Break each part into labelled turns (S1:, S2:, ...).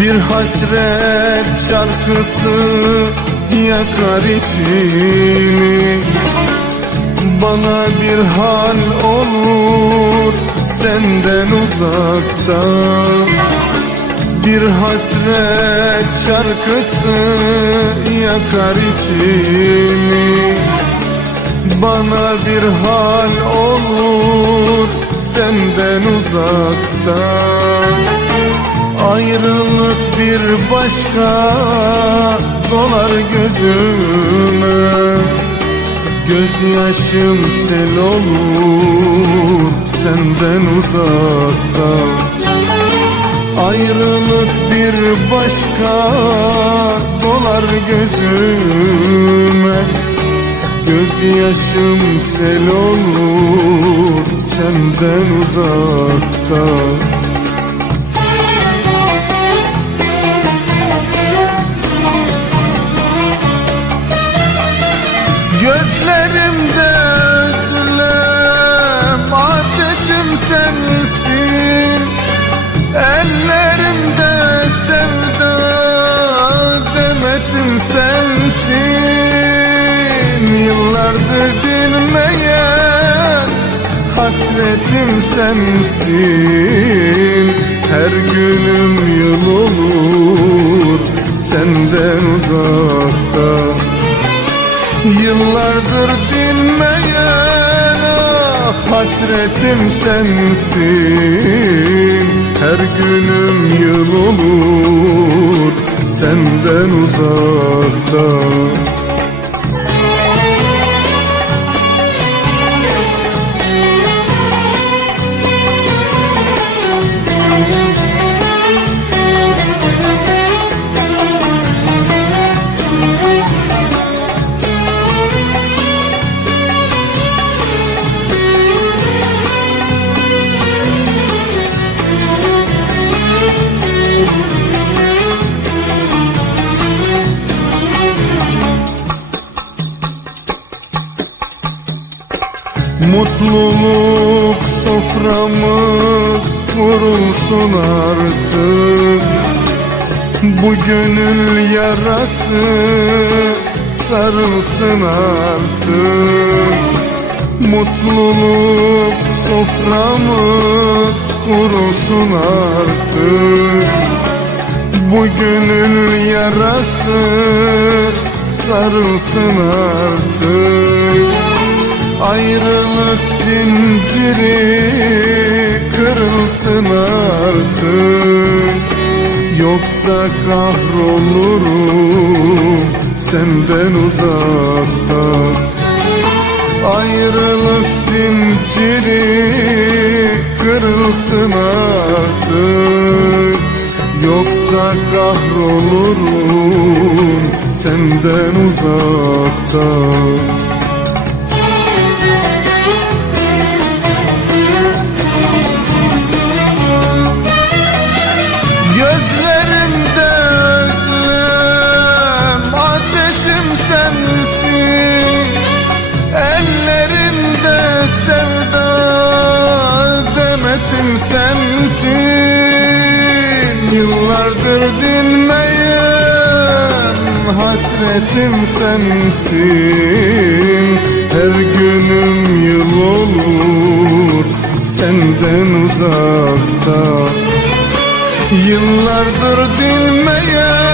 S1: Bir hasret şarkısı yakar içimi. Bana bir hal olur senden uzakta. Bir hasret şarkısı yakar içimi. Bana bir hal olur senden uzakta Ayrılık bir başka dolar gözüme. Gözyaşım sel olur senden uzakta. Ayrılık bir başka dolar gözüme. Gözyaşım sel olur senden uzakta Gözlerimde özlem ateşim sensin. Ellerimde sevda demetim sensin. Yıllardır dinmeyen hasretim sensin. Her günüm yıl olur senden uzakta Yıllardır dinmeyen ah hasretim sensin. Her günüm yıl olur senden uzakta Mutluluk soframız kurulsun artık. Bu gönül yarası sarılsın artık. Mutluluk soframız kurulsun artık. Bu gönül yarası sarılsın artık Ayrılık zinciri kırılsın artık. Yoksa kahrolurum senden uzakta. Ayrılık zinciri kırılsın artık. Yoksa kahrolurum senden uzakta Dinmeyen hasretim sensin. Her günüm yıl olur senden uzakta. Yıllardır dinmeyen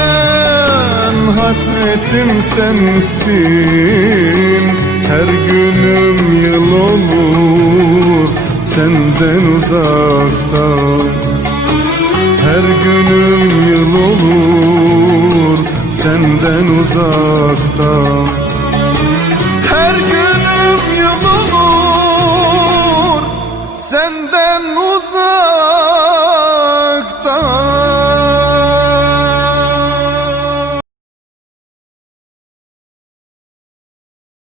S1: hasretim sensin. Her günüm yıl olur senden uzakta Her günüm yıl olur senden uzakta